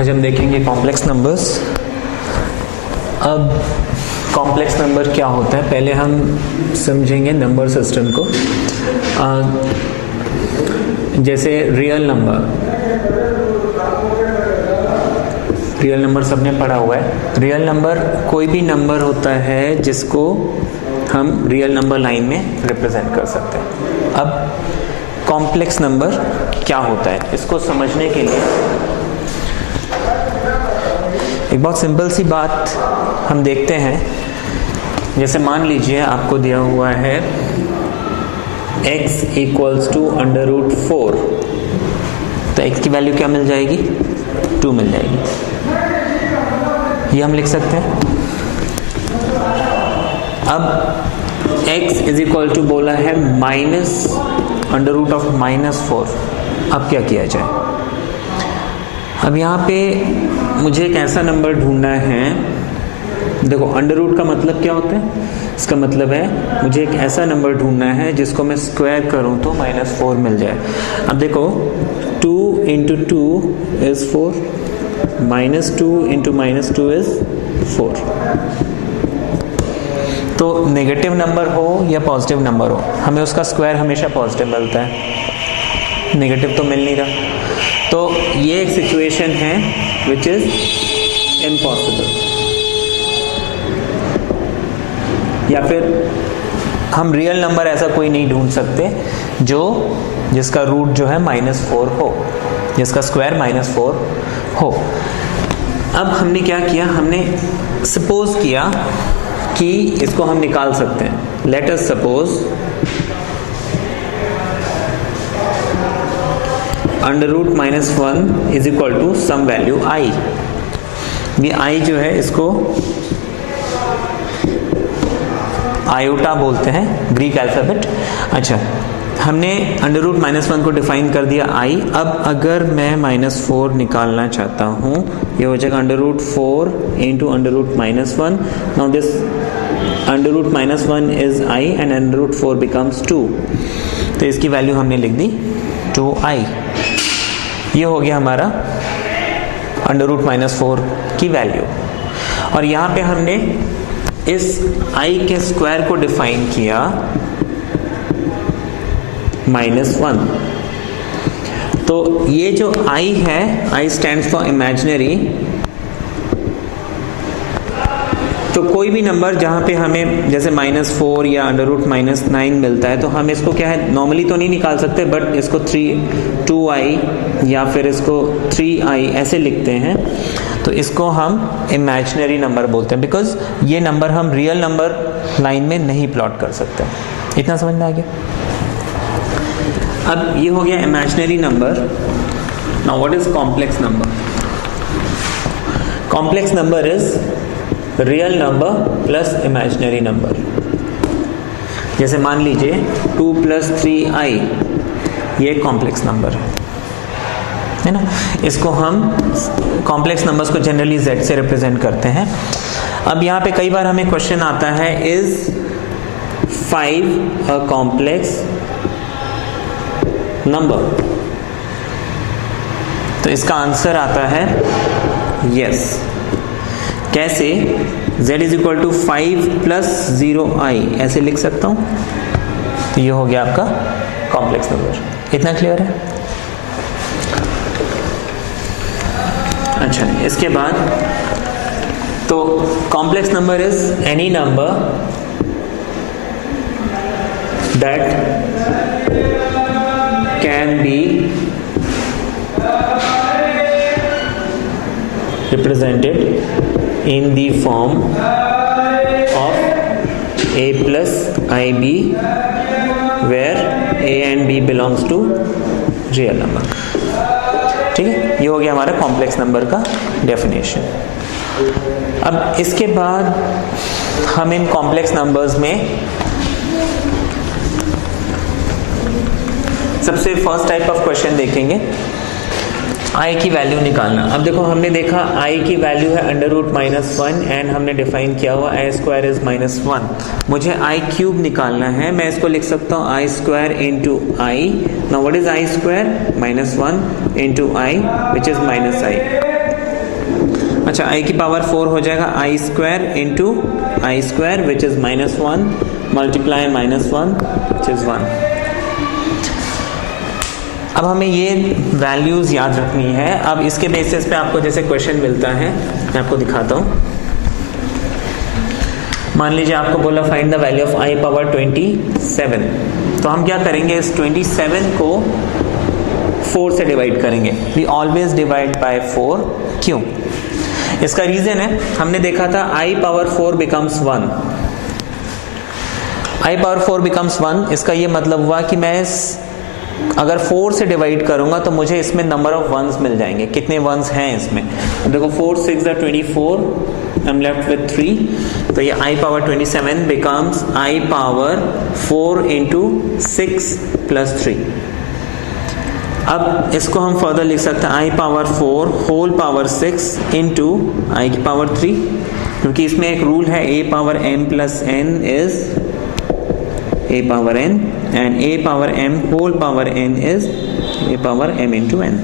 आज हम देखेंगे कॉम्प्लेक्स नंबर्स। अब कॉम्प्लेक्स नंबर क्या होता है पहले हम समझेंगे नंबर सिस्टम को। जैसे रियल नंबर सबने पढ़ा हुआ है। रियल नंबर कोई भी नंबर होता है जिसको हम रियल नंबर लाइन में रिप्रेजेंट कर सकते हैं। अब कॉम्प्लेक्स नंबर क्या होता है इसको समझने के लिए एक बहुत सिंपल सी बात हम देखते हैं। जैसे मान लीजिए आपको दिया हुआ है x = √4, तो x की वैल्यू क्या मिल जाएगी? 2 मिल जाएगी। ये हम लिख सकते हैं। अब x = बोला है -√4। अब क्या किया जाए? अब यहाँ पे मुझे एक ऐसा नंबर ढूंढना है। देखो अंडर का मतलब क्या होता है? इसका मतलब है मुझे एक ऐसा नंबर ढूंढना है जिसको मैं स्क्वायर करूं तो -4 मिल जाए। अब देखो 2 × 2 = 4, -2 × -2 = 4। तो नेगेटिव नंबर हो या पॉजिटिव नंबर हो, हमें उसका स्क्वायर हमेशा पॉजिटिव मिलता है, नेगेटिव तो मिल नहीं रहा। तो ये एक सिचुएशन है विच इज इम्पॉसिबल। या फिर हम रियल नंबर ऐसा कोई नहीं ढूंढ सकते जिसका रूट जो है -4 हो, जिसका स्क्वायर -4 हो। अब हमने क्या किया? हमने सपोज किया कि इसको हम निकाल सकते हैं। Let us suppose √-1 = some value i। ये i जो है इसको आयोटा बोलते हैं, ग्रीक अल्फाबेट। अच्छा, हमने √-1 को डिफाइन कर दिया i। अब अगर मैं -4 निकालना चाहता हूँ, ये हो जाएगा √4 × √-1। Now this √-1 is i and √4 becomes 2। तो इसकी वैल्यू हमने लिख दी 2i। ये हो गया हमारा √-4 की वैल्यू। और यहाँ पे हमने इस i के स्क्वायर को डिफाइन किया -1। तो ये जो i है, i स्टैंड्स फॉर इमेजिनरी। तो कोई भी नंबर जहाँ पे हमें जैसे -4 या √-9 मिलता है, तो हम इसको क्या है, नॉर्मली तो नहीं निकाल सकते, बट इसको 2i या फिर इसको 3i ऐसे लिखते हैं। तो इसको हम इमेजिनरी नंबर बोलते हैं, बिकॉज ये नंबर हम रियल नंबर लाइन में नहीं प्लॉट कर सकते। इतना समझ में आ गया? अब ये हो गया imaginary number. Now what is complex number? Complex number is real number plus imaginary number. जैसे मान लीजिए 2 + 3i, ये कॉम्प्लेक्स नंबर है ना। इसको हम कॉम्प्लेक्स नंबर्स को जनरली z से रिप्रेजेंट करते हैं। अब यहाँ पे कई बार हमें क्वेश्चन आता है, इज 5 अ कॉम्प्लेक्स नंबर? तो इसका आंसर आता है यस। कैसे? z = 5 + 0i ऐसे लिख सकता हूं। तो ये हो गया आपका कॉम्प्लेक्स नंबर। इतना क्लियर है? अच्छा, इसके बाद तो complex number is any number that can be represented in the form of a plus ib where a and b belongs to real number। ठीक है, ये हो गया हमारा कॉम्प्लेक्स नंबर का डेफिनेशन। अब इसके बाद हम इन कॉम्प्लेक्स नंबर्स में सबसे फर्स्ट टाइप ऑफ क्वेश्चन देखेंगे, i की वैल्यू निकालना। अब देखो हमने देखा i की वैल्यू है √-1 एंड हमने डिफाइन किया हुआ i² इज -1। मुझे i³ निकालना है। मैं इसको लिख सकता हूँ i² × i। Now what is i²? -1 × i which is -i। अच्छा आई की पावर 4 हो जाएगा I square into I square which is -1 multiply -1 which is 1। अब हमें ये वैल्यूज याद रखनी है। अब इसके बेसिस पे आपको जैसे क्वेश्चन मिलता है, मैं आपको दिखाता हूँ। मान लीजिए आपको बोला find the value of I power 27, तो हम क्या करेंगे, इस 27 को 4 से डिवाइड करेंगे। We always divide by 4। क्यों? इसका रीजन है, हमने देखा था i power 4 becomes 1। I power 4 becomes 1, इसका ये मतलब हुआ कि मैं अगर 4 से डिवाइड करूंगा तो मुझे इसमें नंबर ऑफ वंस मिल जाएंगे। कितने वंस हैं इसमें? देखो 4 6 24, आई एम लेफ्ट विथ 3, तो ये I power 27 becomes I power 4 into 6 plus 3। अब इसको हम फर्दर लिख सकते हैं I power 4 whole power 6 into I की पावर 3, क्योंकि इसमें एक रूल है a power m plus n is a power n and a power m whole power n is a power m into n।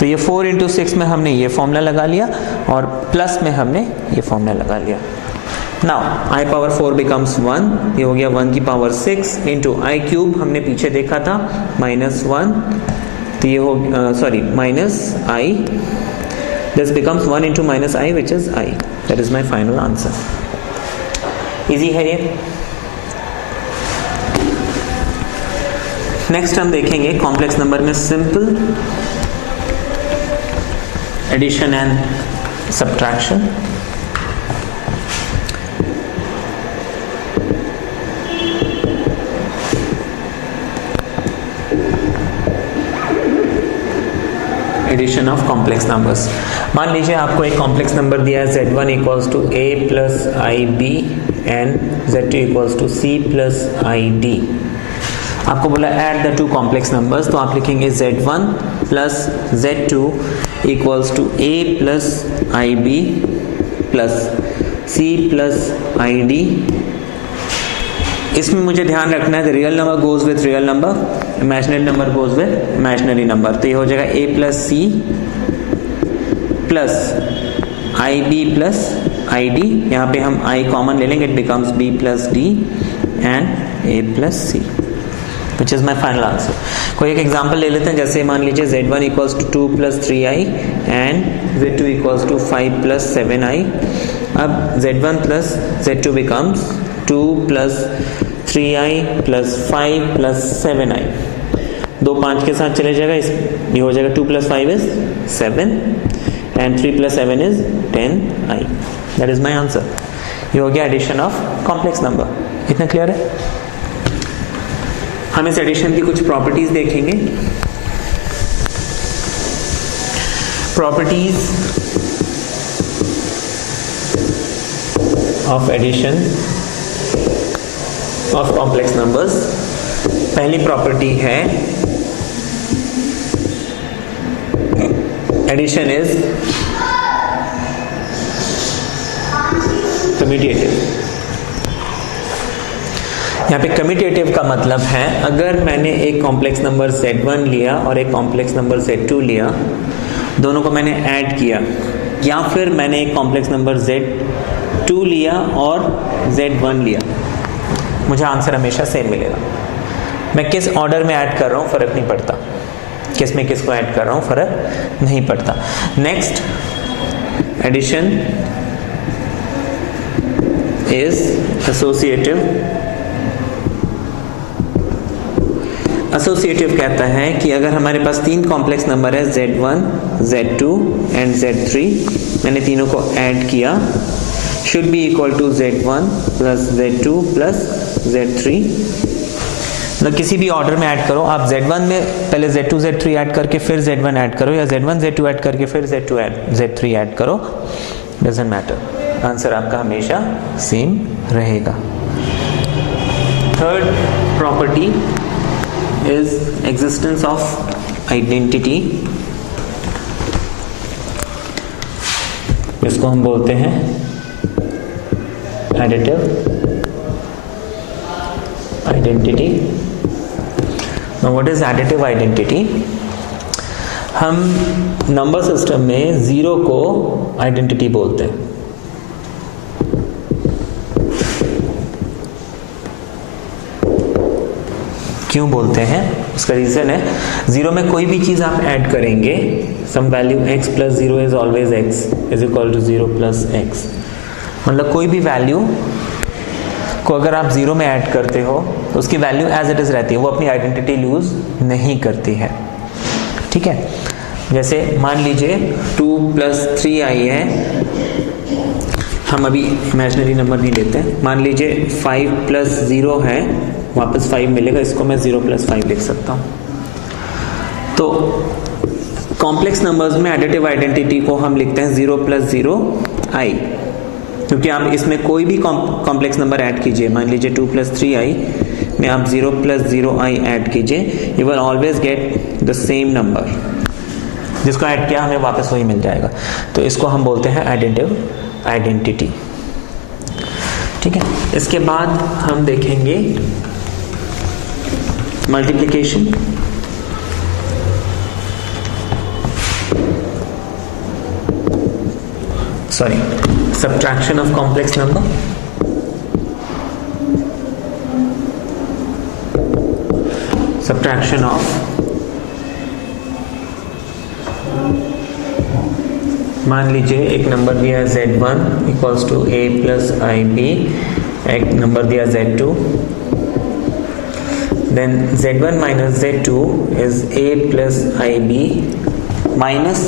तो ये 4 into 6 में हमने ये फॉर्मूला लगा लिया और प्लस में हमने ये फॉर्मूला लगा लिया। नाउ i पावर 4 becomes 1, ये हो गया 1 की पावर 6 into i क्यूब, हमने पीछे देखा था -1, तो ये हो sorry minus i, this becomes 1 into minus i which is i। that is my final answer। Easy है ये। नेक्स्ट हम देखेंगे कॉम्प्लेक्स नंबर में simple addition and subtraction. Addition of complex numbers. मान लीजिए आपको एक कॉम्प्लेक्स नंबर दिया है z1 equals to a plus i b and z2 equals to c plus i d. आपको बोला add the two complex numbers, तो आप लिखेंगे z1 plus z2 equals to a plus i b plus c plus i d. इसमें मुझे ध्यान रखना है real number goes with real number, imaginary number goes with imaginary number. तो ये हो जाएगा a plus c plus i b plus i d. यहाँ पे हम i कॉमन ले लेंगे, it becomes b plus d and a plus c which is my final answer। कोई एक एग्जांपल ले लेते हैं, जैसे मान लीजिए z1 equals to 2 plus 3i and z2 equals to 5 plus 7i। अब z1 plus z2 becomes 2 plus 3i plus 5 plus 7i। 2 5 के साथ चले जाएगा, ये हो जाएगा 2 plus 5 is 7 and 3 plus 7 is 10i। that is my answer। ये हो गया एडिशन ऑफ कॉम्प्लेक्स नंबर। इतना क्लियर है? हम इस एडिशन की कुछ प्रॉपर्टीज देखेंगे। Properties of addition of complex numbers. पहली प्रॉपर्टी है एडिशन इज कम्यूटेटिव। यहाँ पे कम्यूटेटिव का मतलब है अगर मैंने एक कॉम्प्लेक्स नंबर z1 लिया और एक कॉम्प्लेक्स नंबर z2 लिया, दोनों को मैंने ऐड किया, या फिर मैंने एक कॉम्प्लेक्स नंबर z2 लिया और z1 लिया, मुझे आंसर हमेशा सेम मिलेगा। मैं किस ऑर्डर में ऐड कर रहा हूँ फर्क नहीं पड़ता, किस में किसको ऐड कर रहा हूँ फर्क नहीं पड़ता। Next addition is associative. Associative कहता है कि अगर हमारे पास 3 कॉम्प्लेक्स नंबर है z1, z2 एंड z3, मैंने तीनों को ऐड किया, should be equal to z1 plus z2 plus z3। मतलब किसी भी ऑर्डर में ऐड करो आप, z1 में पहले z2 z3 ऐड करके फिर z1 ऐड करो, या z1 z2 ऐड करके फिर z3 ऐड करो, डजंट मैटर, आंसर आपका हमेशा सेम रहेगा। Third property is existence of identity, इसको हम बोलते हैं additive identity। Now what is additive identity? हम नंबर सिस्टम में जीरो को आइडेंटिटी बोलते हैं। क्यों बोलते हैं? उसका रीजन है, जीरो में कोई भी चीज आप ऐड करेंगे, some value x plus zero is always x is equal to zero plus x, मतलब कोई भी वैल्यू को अगर आप जीरो में ऐड करते हो तो उसकी वैल्यू एज इट इज रहती है, वो अपनी आइडेंटिटी लूज नहीं करती है। ठीक है, जैसे मान लीजिए 2 प्लस 3i है, हम अभी इमेजिनरी नंबर नहीं लेते हैं, मान लीजिए 5 प्लस 0 है, वापस 5 मिलेगा, इसको मैं 0 प्लस 5 लिख सकता हूँ। तो कॉम्प्लेक्स नंबर्स में एडिटिव आइडेंटिटी को हम लिखते हैं 0 प्लस 0 i, क्योंकि आप इसमें कोई भी कॉम्प्लेक्स नंबर ऐड कीजिए, मान लीजिए 2 प्लस 3i में आप 0 प्लस 0i ऐड कीजिए, you will always get the same number, जिसको ऐड किया हमें वापस वही मिल जाएगा। तो इसको हम बोलते हैं एडिटिव आइडेंटिटी। ठीक है, इसके बाद हम देखेंगे multiplication. Sorry, subtraction of complex number, subtraction of, मान लीजिए एक नंबर दिया z1 equals to a plus ib, एक नंबर दिया z2, then z1 minus z2 is a plus ib minus,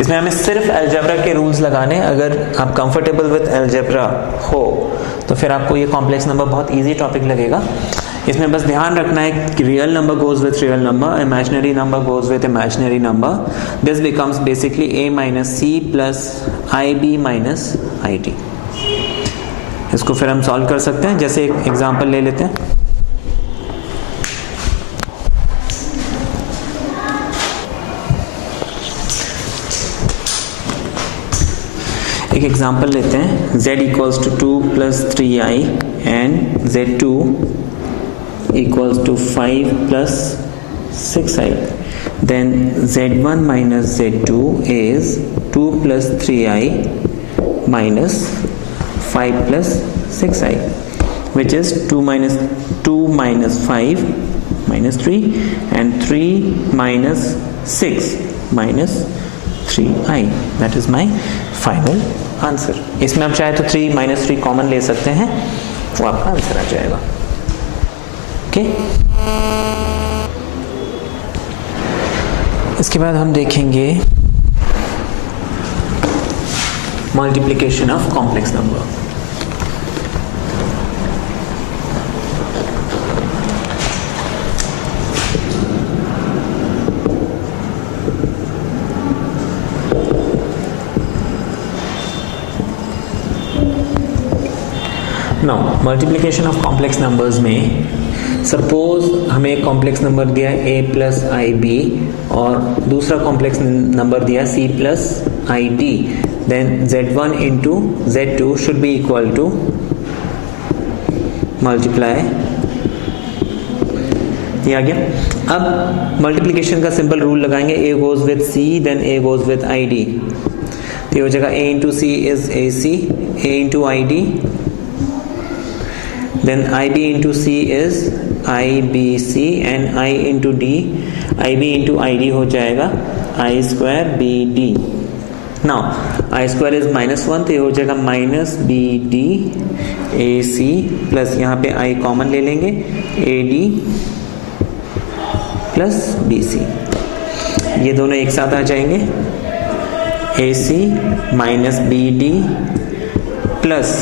इसमें हमें सिर्फ अलजेब्रा के रूल्स लगाने, अगर आप कंफर्टेबल विद अलजेब्रा हो तो फिर आपको ये कॉम्प्लेक्स नंबर बहुत इजी टॉपिक लगेगा। इसमें बस ध्यान रखना है कि real number goes with real number, imaginary number goes with imaginary number, this becomes basically a minus c plus i b minus i d. इसको फिर हम सॉल्व कर सकते हैं, जैसे एक एग्जांपल ले लेते हैं। एक एग्जांपल लेते हैं, z equals to 2 plus 3i and z2 equals to 5 plus 6i, then z1 minus z2 is 2 plus 3i minus 5 plus 6i, which is 2 minus 5 minus 3 and 3 minus 6 minus 3i, that is my final answer। इसमें आप चाहे तो 3 minus 3 common ले सकते हैं, वो आपका answer आ जाएगा। ओके, इसके बाद हम देखेंगे multiplication of complex number. Now multiplication of complex numbers में सपोज हमें एक कॉम्प्लेक्स नंबर दिया a प्लस आई बी और दूसरा कॉम्प्लेक्स नंबर दिया c plus i d, then z1 into z2 should be equal to multiply, ये आ गया। अब मल्टीप्लिकेशन का सिंपल रूल लगाएंगे, a goes with c then a goes with i d, तो ये हो जाएगा a into c is A C, a into i d, then ib into c is ibc and I into d, ib into id हो जाएगा I square bd। now I square is -1, तो ये हो जाएगा minus B D A C plus, यहाँ पे I common ले लेंगे, A D plus B C, ये दोनों एक साथ आ जाएंगे, A C minus B D plus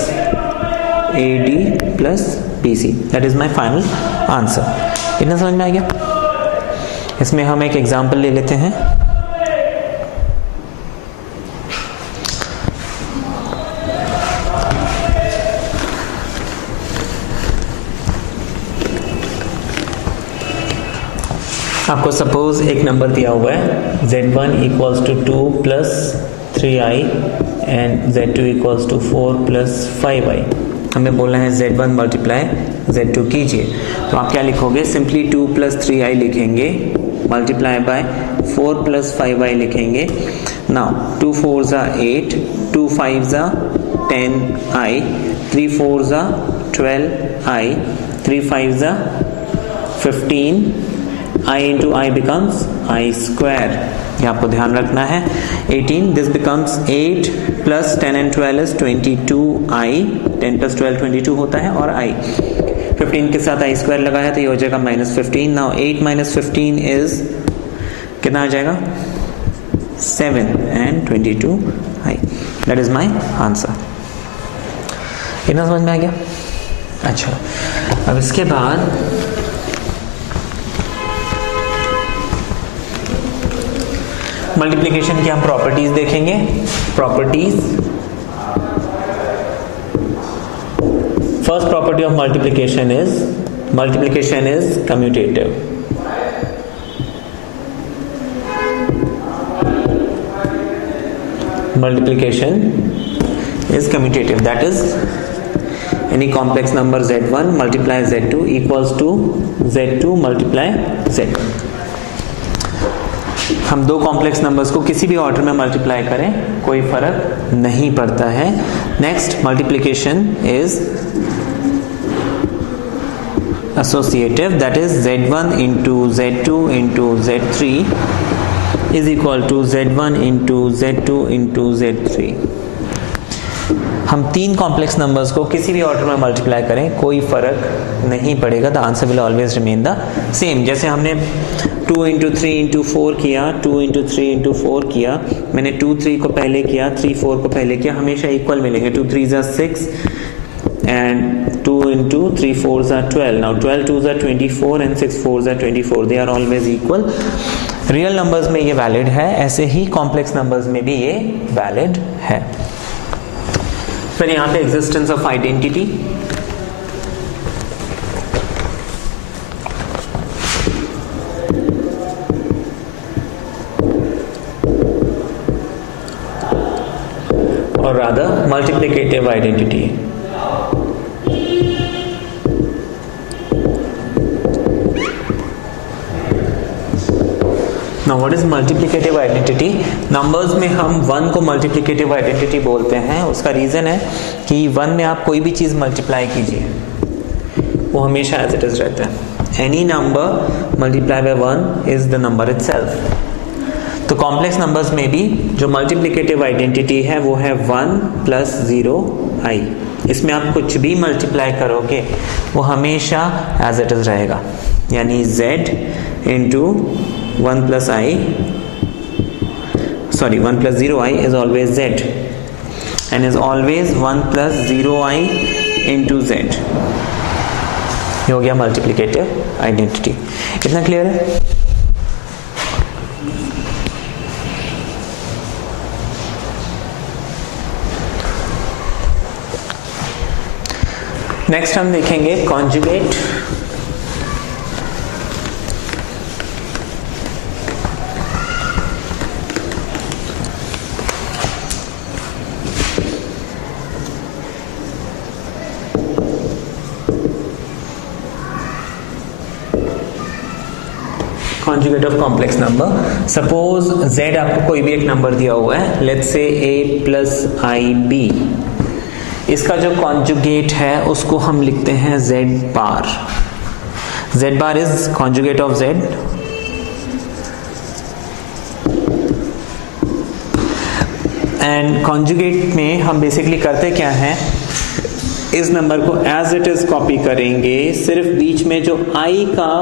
A D plus B C, that is my final answer. इतना समझ में आ गया? इसमें हम एक एग्जाम्पल ले लेते हैं। आपको सपोज एक नंबर दिया हुआ है z1 equals to 2 plus 3i and z2 equals to 4 plus 5i। हमें बोलना है z1 मल्टीप्लाई z2 कीजिए, तो आप क्या लिखोगे, सिंपली 2 प्लस 3i लिखेंगे मल्टीप्लाई बाय 4 प्लस 5i लिखेंगे। Now 2 4s are 8, 2 5s are 10i, 3 4s are 12i, 3 5s are 15, i into i becomes i square, ये आपको ध्यान रखना है। 18, this becomes 8 plus 10 and 12 is 22i, 10 plus 12 22 होता है, और i 15 के साथ i स्क्वायर लगाया तो ये हो जाएगा -15। नाउ 8 minus 15 is कितना आ जाएगा 7 and 22i, that is my answer। इतना समझ में आ गया? अच्छा, अब इसके बाद मल्टीप्लिकेशन की हम प्रॉपर्टीज देखेंगे। Properties, first property of multiplication is commutative. Multiplication is commutative, that is any complex number z1 multiply z2 equals to z2 multiply z1। हम दो कॉम्प्लेक्स नंबर्स को किसी भी ऑर्डर में मल्टीप्लाई करें कोई फर्क नहीं पड़ता है। Next, multiplication is associative, that is z1 into z2 into z3 is equal to z1 into z2 into z3। हम तीन कॉम्प्लेक्स नंबर्स को किसी भी ऑर्डर में मल्टीप्लाई करें कोई फर्क नहीं पड़ेगा, the answer will always remain the same. जैसे हमने 2 into 3 into 4 किया, 2 into 3 into 4 किया, मैंने 2 3 को पहले किया, 3 4 को पहले किया, हमेशा इक्वल मिलेंगे। 2 3s are 6 and 2 into 3 4s are 12। now 12 2s are 24 and 6 4s are 24, they are always equal। Real numbers में ये वैलिड है, ऐसे ही कॉम्प्लेक्स नंबर्स में भी ये वैलिड है। फिर यहाँ पे एग्जिस्टेंस ऑफ आइडेंटिटी, और rather multiplicative identity. Now what is multiplicative identity? Numbers में हम 1 को मल्टीप्लिकेटिव आइडेंटिटी बोलते हैं। उसका रीजन है कि 1 में आप कोई भी चीज मल्टीप्लाई कीजिए वो हमेशा एज इट इज रहता है। Any number multiply by 1 is the number itself. तो कॉम्प्लेक्स नंबर्स में भी जो मल्टीप्लिकेटिव आइडेंटिटी है वो है 1 + 0i। इसमें आप कुछ भी मल्टीप्लाई करोगे वो हमेशा एज इट इज रहेगा, यानी z into 1 + 0i is always z and is always 1 + 0i into z। ये हो गया मल्टीप्लिकेटिव आइडेंटिटी। इतना क्लियर है? नेक्स्ट हम देखेंगे conjugate. Conjugate of complex number. Suppose z आपको कोई भी एक नंबर दिया हुआ है, लेट्स से a + ib। इसका जो कॉन्जुगेट है उसको हम लिखते हैं z bar. z bar is conjugate of z। And conjugate में हम बेसिकली करते क्या है, इस नंबर को एज इट इज कॉपी करेंगे, सिर्फ बीच में जो i का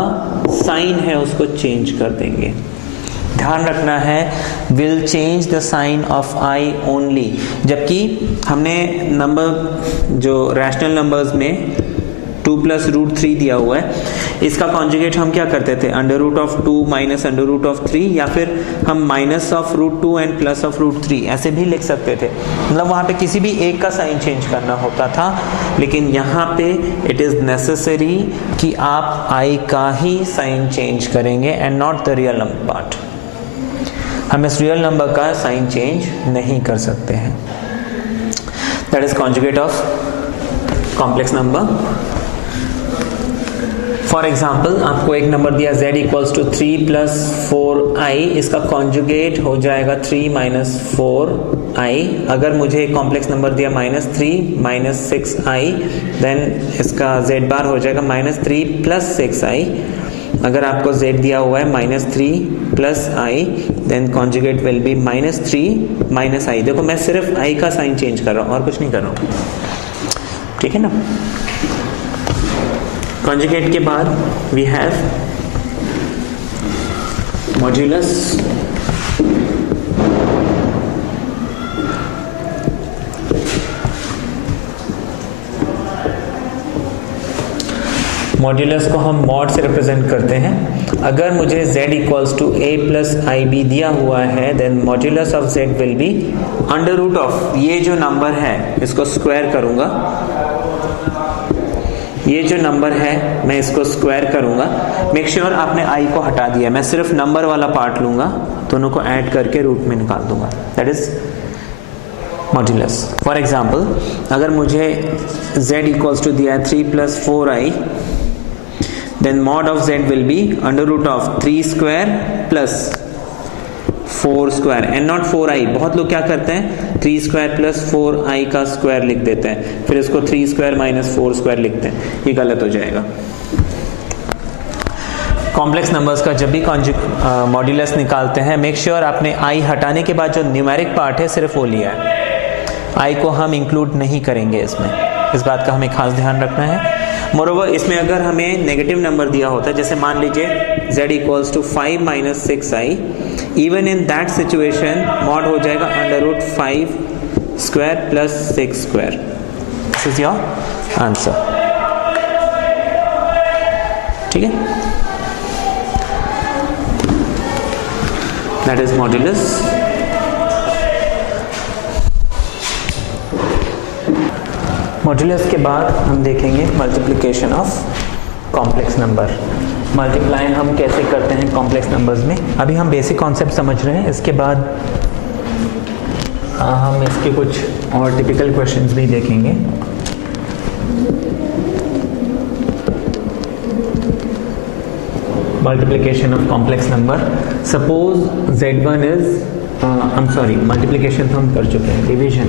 साइन है उसको चेंज कर देंगे। ध्यान रखना है, will change the sign of i only. जबकि हमने नंबर जो रैशनल नंबर्स में 2 + √3 दिया हुआ है, इसका कॉन्जुगेट हम क्या करते थे, √2 - √3, या फिर हम -√2 एंड +√3 ऐसे भी लिख सकते थे। मतलब वहां पे किसी भी एक का साइन चेंज करना होता था, लेकिन यहाँ पे इट इज नेसेसरी कि आप i का ही साइन चेंज करेंगे and not the real number part. हम इस रियल नंबर का साइन चेंज नहीं कर सकते हैं। That is conjugate of complex number. For example आपको एक नंबर दिया z equals to 3 plus 4i, इसका कॉन्जुगेट हो जाएगा 3 माइनस 4i। अगर मुझे एक कॉम्प्लेक्स नंबर दिया -3 माइनस 6i, देन इसका z बार हो जाएगा -3 प्लस 6i। अगर आपको z दिया हुआ है -3 plus i, then conjugate will be -3 minus i। देखो मैं सिर्फ i का साइन चेंज कर रहा हूँ और कुछ नहीं कर रहा हूँ, ठीक है ना। कॉन्जुगेट के बाद वी हैव मॉड्यूलस, मॉड्यूलस को हम मॉड से रिप्रेजेंट करते हैं। अगर मुझे z equals to a plus i b दिया हुआ है, then modulus of z will be under root of ये जो नंबर है इसको स्क्वायर करूंगा, ये जो नंबर है मैं इसको स्क्वायर करूंगा। मेक श्योर आपने i को हटा दिया, मैं सिर्फ नंबर वाला पार्ट लूंगा, दोनों को ऐड करके रूट में निकाल दूंगा, that is modulus. For example अगर मुझे z इक्वल्स टू दिया है 3 plus 4i, then mod of z will be under root of 3 square plus 4 square and not 4i। बहुत लोग क्या करते हैं 3 स्क्वायर प्लस 4i का स्क्वायर लिख देते हैं, फिर इसको 3 स्क्वायर माइनस 4 स्क्वायर लिखते हैं, ये गलत हो जाएगा। कॉम्प्लेक्स नंबर्स का जब भी मॉड्यूलस निकालते हैं, मेक श्योर आपने i हटाने के बाद जो न्यूमेरिक पार्ट है सिर्फ वो लिया है, i को हम इंक्लूड नहीं करेंगे इसमें, इस बात का हमें खास ध्यान रखना है। मोरोवर इसमें अगर हमें नेगेटिव नंबर दिया होता है, जैसे मान लीजिए z equals to 5 minus 6i, even in that situation mod हो जाएगा under root 5 square plus 6 square. This is your answer, ठीक है, दैट इज मॉड्यूलस। मॉड्यूलस के बाद हम देखेंगे multiplication of complex number. Multiply हम कैसे करते हैं कॉम्प्लेक्स नंबर्स में, अभी हम बेसिक कॉन्सेप्ट समझ रहे हैं, इसके बाद हम इसके कुछ और टिपिकल क्वेश्चंस भी देखेंगे। Multiplication of complex number, suppose z1 is multiplication तो हम कर चुके हैं, डिवीजन।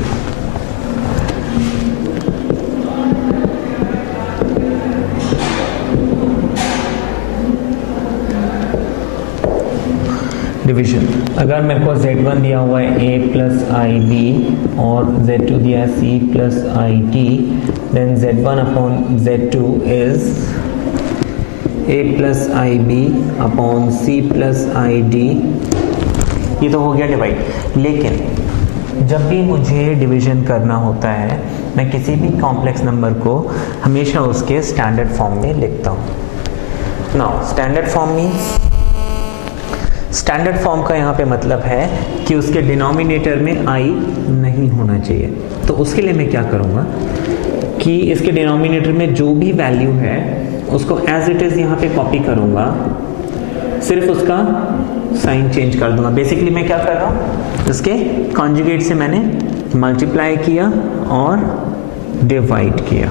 डिवीजन, अगर मेरे को z1 दिया हुआ है a प्लस आई बी और z2 दिया है c plus i t, then z1 upon z2 is a plus i b upon c plus i d. ये तो हो गया डिवाइड। लेकिन जब भी मुझे डिवीजन करना होता है, मैं किसी भी कॉम्प्लेक्स नंबर को हमेशा उसके स्टैंडर्ड फॉर्म में लिखता हूँ। Now standard form means, standard form का यहाँ पे मतलब है कि उसके डिनोमिनेटर में i नहीं होना चाहिए। तो उसके लिए मैं क्या करूँगा कि इसके डिनोमिनेटर में जो भी वैल्यू है उसको एज इट इज़ यहाँ पे कॉपी करूँगा, सिर्फ उसका साइन चेंज कर दूंगा। बेसिकली मैं क्या कर रहा हूँ, इसके कॉन्जुगेट से मैंने मल्टीप्लाई किया और डिवाइड किया,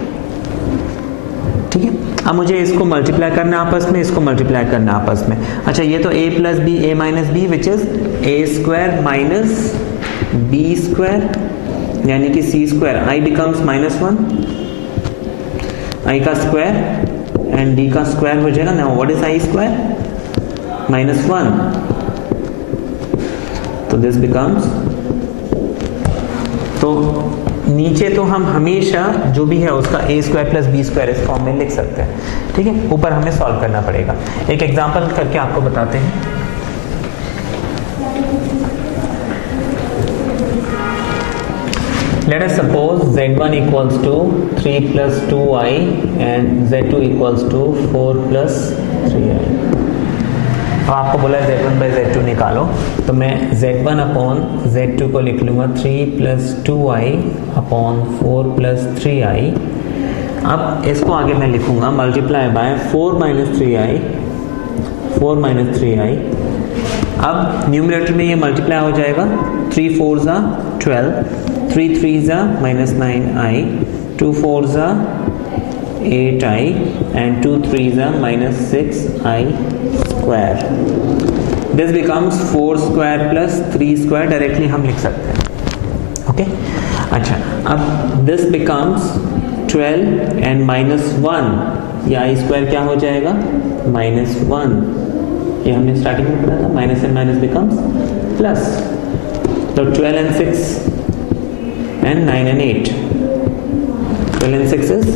ठीक है। अब मुझे इसको मल्टीप्लाई करना आपस में, इसको मल्टीप्लाई करना आपस में। अच्छा, ये तो a plus b a minus b which is a square minus b square, यानी कि c square, i becomes -1, i का स्क्वायर एंड d का स्क्वायर हो जाएगा। Now what is i square? -1, तो दिस बिकम्स, तो नीचे तो हम हमेशा जो भी है उसका a square plus b square इस फॉर्म में लिख सकते हैं, ठीक है। ऊपर हमें सॉल्व करना पड़ेगा। एक एग्जांपल करके आपको बताते हैं। Let us suppose z1 equals to 3 plus 2i and z2 equals to 4 plus 3i। अब आपको बोला है z1 बाई z2 निकालो, तो मैं z1 अपॉन z2 को लिख लूँगा 3 plus 2i upon 4 plus 3i। अब इसको आगे मैं लिखूँगा मल्टीप्लाई बाय 4 माइनस 3i। अब न्यूमरेटर में ये मल्टीप्लाई हो जाएगा, 3 4 ज़ा 12, 3 3 ज़ा -9i, 2 4 ज़ा 8i and 2 3s are minus 6i square. This becomes 4 square plus 3 square, directly हम लिख सकते हैं. ओके अच्छा, अब this becomes 12 and minus 1, या i स्क्वायर क्या हो जाएगा minus 1. ये हमने स्टार्टिंग में पढ़ा था. Minus and minus becomes plus. तो 12 and 6 and 9 and 8. 12 and 6 is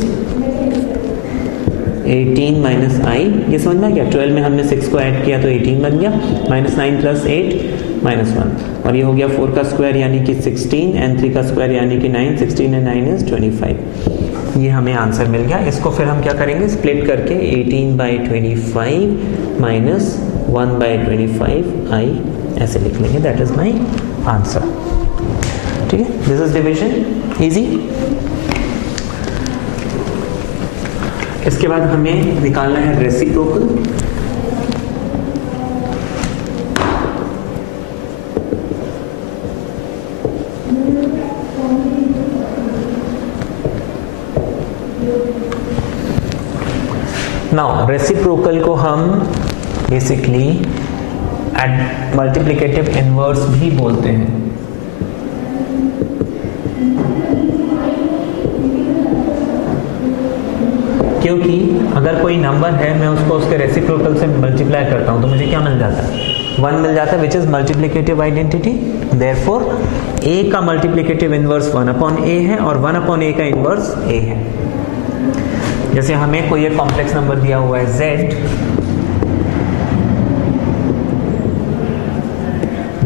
18 minus i. ये समझ में आ गया. 12 में हमने 6 को ऐड किया तो 18 बन गया. Minus 9 plus 8 minus 1. और ये हो गया 4 का स्क्वायर यानी कि 16 एंड 3 का स्क्वायर यानी कि 9. 16 एंड 9 इज 25. ये हमें आंसर मिल गया. इसको फिर हम क्या करेंगे, स्प्लिट करके 18 बाई 25 माइनस 1 बाई 25 आई ऐसे लिख लेंगे. That is my answer. ठीक है, दिस इज डिविजन. इजी. इसके बाद हमें निकालना है रेसिप्रोकल. नाउ रेसिप्रोकल को हम बेसिकली मल्टीप्लिकेटिव इनवर्स भी बोलते हैं. क्योंकि अगर कोई नंबर है, मैं उसको उसके रेसिप्रोकल से मल्टीप्लाई करता हूं तो मुझे क्या मिल जाता है, 1 मिल जाता है, which is multiplicative identity. Therefore a का मल्टीप्लिकेटिव इनवर्स 1 अपॉन a है और 1 अपॉन a का इनवर्स a है. जैसे हमें कोई एक कॉम्प्लेक्स नंबर दिया हुआ है z,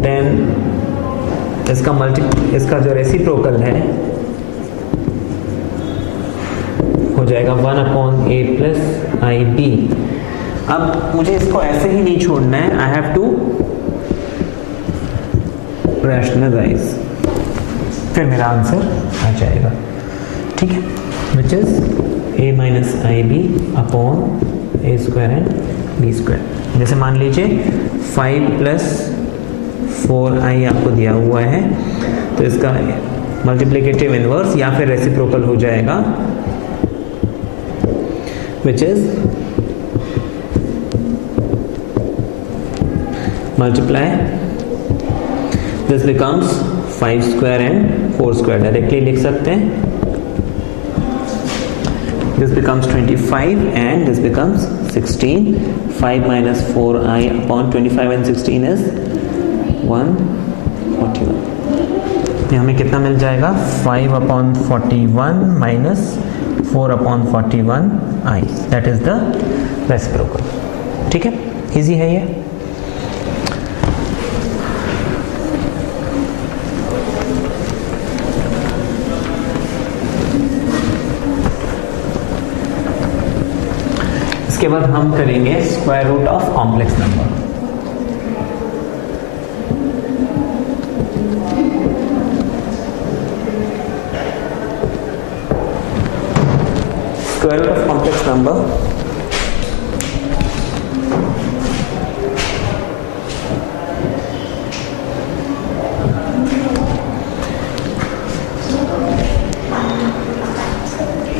देन इसका जो रेसिप्रोकल है हो जाएगा 1 upon a plus i b. अब मुझे इसको ऐसे ही नहीं छोड़ना है, आई हैव टू रैशनलाइज, फिर मेरा आंसर आ जाएगा. ठीक है, which is a minus i b upon a square and b square. जैसे मान लीजिए 5 प्लस 4i आपको दिया हुआ है, तो इसका मल्टीप्लिकेटिव इनवर्स या फिर रेसिप्रोकल हो जाएगा which is multiply, this becomes 5 square and 4 square. Directly लिख सकते हैं. This becomes 25 and this becomes 16. 5 minus 4i upon 25 and 16 is 141. ये हमें कितना मिल जाएगा, 5 upon 41 minus 4 upon 41i. That is the reciprocal. ठीक है, इजी है ये. इसके बाद हम करेंगे square root of complex number. Square root of complex number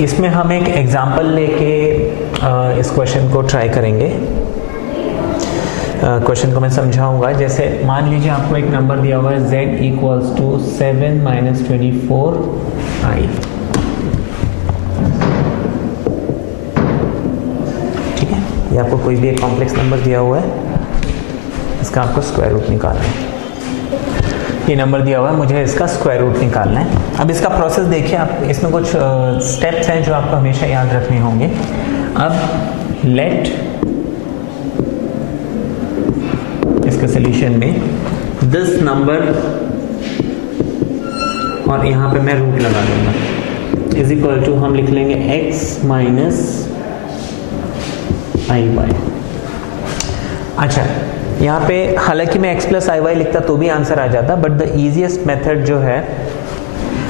इसमें हम एक एग्जाम्पल लेके इस क्वेश्चन को ट्राई करेंगे. क्वेश्चन को मैं समझाऊंगा. जैसे मान लीजिए आपको एक नंबर दिया हुआ है z equals to 7 minus 24i. ठीक है, ये आपको कोई भी एक कॉम्प्लेक्स नंबर दिया हुआ है, इसका आपको स्क्वायर रूट निकालना है. ये नंबर दिया हुआ है, मुझे इसका स्क्वायर रूट निकालना है. अब इसका प्रोसेस देखिए आप, इसमें कुछ स्टेप्स हैं जो आपको हमेशा याद रखने होंगे. अब लेट इसके सॉल्यूशन में दिस नंबर, और यहाँ पे मैं रूट लगा दूंगा, इज इक्वल टू हम लिख लेंगे x माइनस आई वाई. अच्छा, यहाँ पे हालांकि मैं x प्लस आई वाई लिखता तो भी आंसर आ जाता, बट द इजीएस्ट मेथड जो है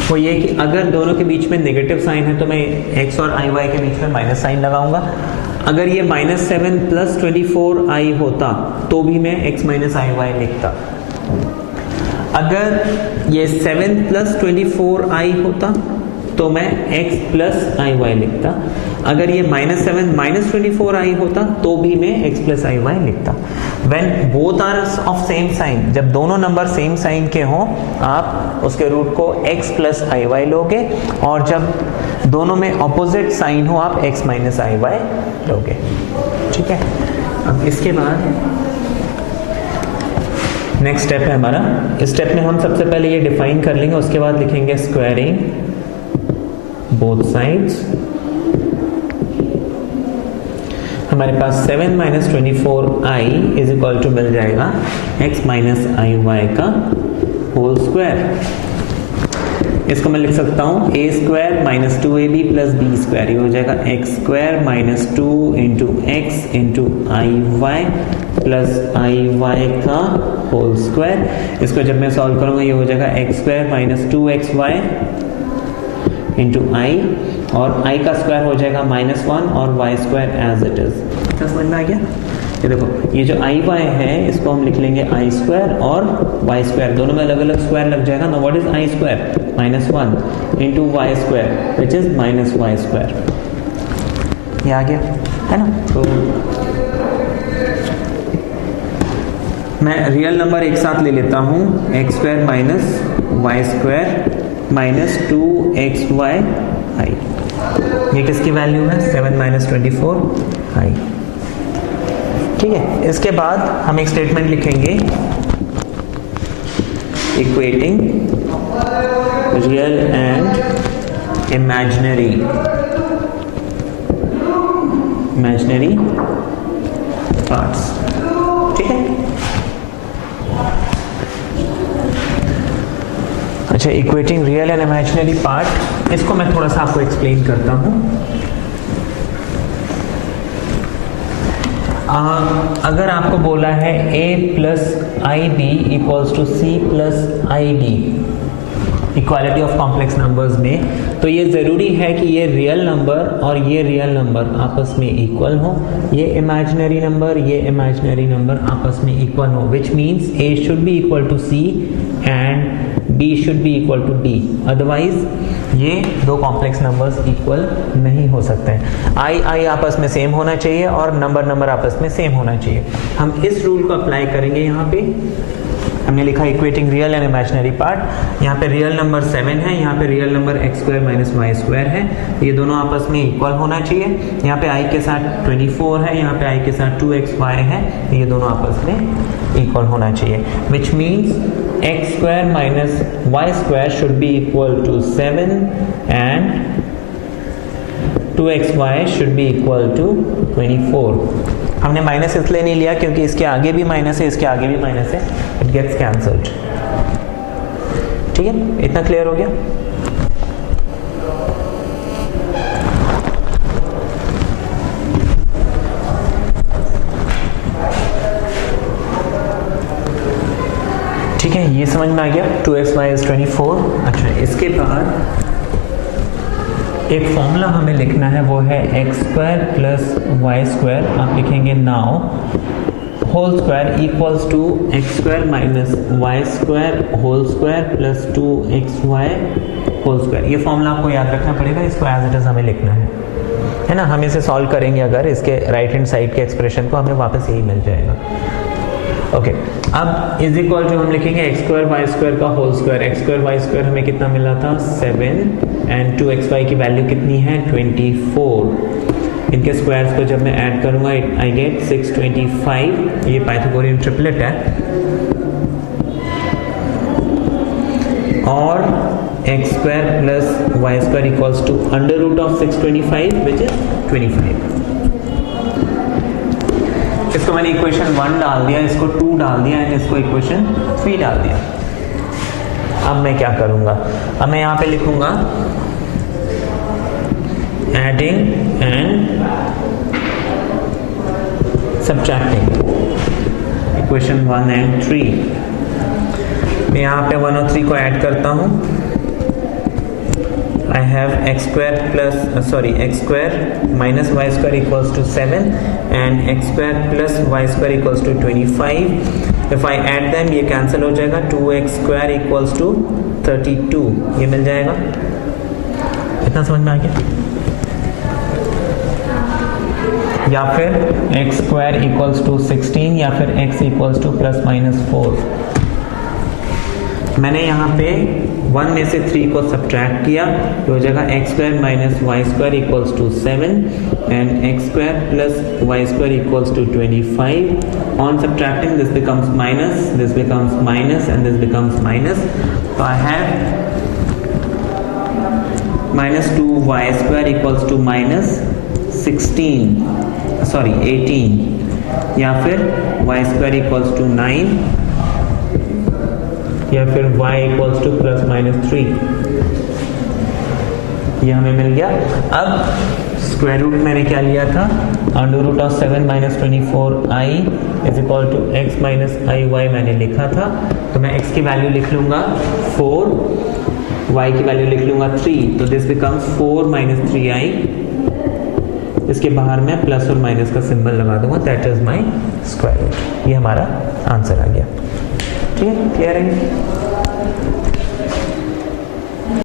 वो ये कि अगर दोनों के बीच में नेगेटिव साइन है तो मैं x और आई वाई के बीच में माइनस साइन लगाऊंगा. अगर ये -7 प्लस 24i होता तो भी मैं x माइनस आई वाई लिखता. अगर ये 7 प्लस 24i होता तो मैं x प्लस आई वाई लिखता. अगर ये -7 -24i होता तो भी मैं x प्लस आई वाई लिखता। When both are of same sign, जब दोनों नंबर सेम साइन के हों आप उसके रूट को x प्लस आई वाई लोगे, और जब दोनों में ऑपोजिट साइन हो आप x माइनस आई वाई लोगे। ठीक है, अब इसके बाद नेक्स्ट स्टेप है हमारा। इस स्टेप में हम सबसे पहले ये डिफाइन कर लेंगे, उसके बाद लिखेंगे स्क्वायरिंग बोथ साइड्स। हमारे पास 7 minus 24i is equal to मिल जाएगा x माइनस आई वाई का होल स्क्वायर। इसको मैं लिख सकता हूँ a square minus 2ab plus b square, ये हो जाएगा x square minus 2 into X into I Y plus I Y का होल स्क्वायर। इसको जब मैं सॉल्व करूँगा ये हो जाएगा x square minus 2xy into I, और i का स्क्वायर हो जाएगा -1 और y square as it is. क्या समझ में आ गया? ये देखो, ये जो आई वाई है इसको हम लिख लेंगे आई स्क्वायर और वाई स्क्वायर, दोनों में अलग अलग स्क्वायर लग जाएगा ना। What is i square? -1 into y square which is minus Y square. ये आ गया है ना। तो मैं रियल नंबर एक साथ ले लेता हूँ, x square minus Y square minus 2xy i. ये किसकी वैल्यू है? 7 माइनस 24 आई। ठीक है, इसके बाद हम एक स्टेटमेंट लिखेंगे equating real and imaginary parts. ठीक है, अच्छा, equating real and imaginary part, इसको मैं थोड़ा सा आपको एक्सप्लेन करता हूँ। अगर आपको बोला है a plus i b equals to c plus i d equality of complex numbers में, तो ये ज़रूरी है कि ये रियल नंबर और ये रियल नंबर आपस में इक्वल हो, ये इमेजिनरी नंबर आपस में इक्वल हो, which means a should be equal to c and b should be equal to d, otherwise ये दो कॉम्प्लेक्स नंबर्स इक्वल नहीं हो सकते हैं। आई आपस में सेम होना चाहिए और नंबर आपस में सेम होना चाहिए। हम इस रूल को अप्लाई करेंगे। यहाँ पे हमने लिखा equating real and imaginary part. यहाँ पे रियल नंबर 7 है, यहाँ पे real number x square minus Y square है, ये दोनों आपस में इक्वल होना चाहिए। यहाँ पे i के साथ 24 है, यहाँ पे i के साथ 2xy है, ये दोनों आपस में इक्वल होना चाहिए, which means x square minus Y square should be equal to 7 and 2xy should be equal to 24। हमने माइनस इसलिए नहीं लिया क्योंकि इसके आगे भी माइनस है, इसके आगे भी माइनस है, इट गेट्स कैंसल्ड। ठीक है, इतना क्लियर हो गया? ठीक है, ये समझ में आ गया। 2xy is 24। अच्छा, इसके बाद एक फॉर्मूला हमें लिखना है, वो है x square plus Y square. आप लिखेंगे now whole square equals to x square minus Y square whole square plus 2xy whole square. ये फॉर्मूला आपको याद रखना पड़ेगा, इसको एज इट इज हमें लिखना है ना। हम इसे सॉल्व करेंगे, अगर इसके राइट हैंड साइड के एक्सप्रेशन को हमें वापस यही मिल जाएगा। ओके, अब इज इक्वल टू हम लिखेंगे एक्स स्क्वायर वाई स्क्वायर का whole square. X square y square हमें कितना मिला था? 7 एंड 2xy की वैल्यू कितनी है? 24। इनके स्क्वायर्स को जब मैं ऐड करूंगा आई गेट 625। ये पाइथागोरियन ट्रिपलेट है। और x square plus Y square equals to under root of 625 which is 25। इसको मैंने इक्वेशन 1 डाल दिया, इसको 2 डाल दिया एंड इसको इक्वेशन 3 डाल दिया। अब मैं क्या करूंगा? अब मैं यहाँ पे लिखूंगा adding and subtracting equation 1 and 3। मैं यहाँ पे 1 और 3 को ऐड करता हूँ। I have x square minus y square equals to 7 and x square plus y square equals to 25. If I add them, ये cancel हो जाएगा। 2x square equals to 32, ये मिल जाएगा। इतना समझ में आ गया? या फिर एक्स स्क्वायर इक्वल्स टू 16 या फिर x equals two plus minus 4। मैंने यहाँ पे 1 में से 3 को सब्ट्रैक्ट किया तो हो जाएगा X square minus Y square equals to 7 and X square plus Y square equals to 25। On subtracting this becomes minus and this becomes minus. तो I have minus 2y square equals to minus 18 या फिर y square equals to 9 या फिर y equals to plus minus 3। ये हमें मिल गया। अब square root मैंने क्या लिया था, under root of 7 minus 24i is equal to x minus I y मैंने लिखा था। तो मैं x की वैल्यू लिख लूंगा 4, y की वैल्यू लिख लूंगा 3, तो दिस बिकम्स 4 माइनस 3i। इसके बाहर मैं प्लस और माइनस का सिंबल लगा दूंगा, that is my square root. ये हमारा आंसर आ गया। ठीक है, क्लियर है?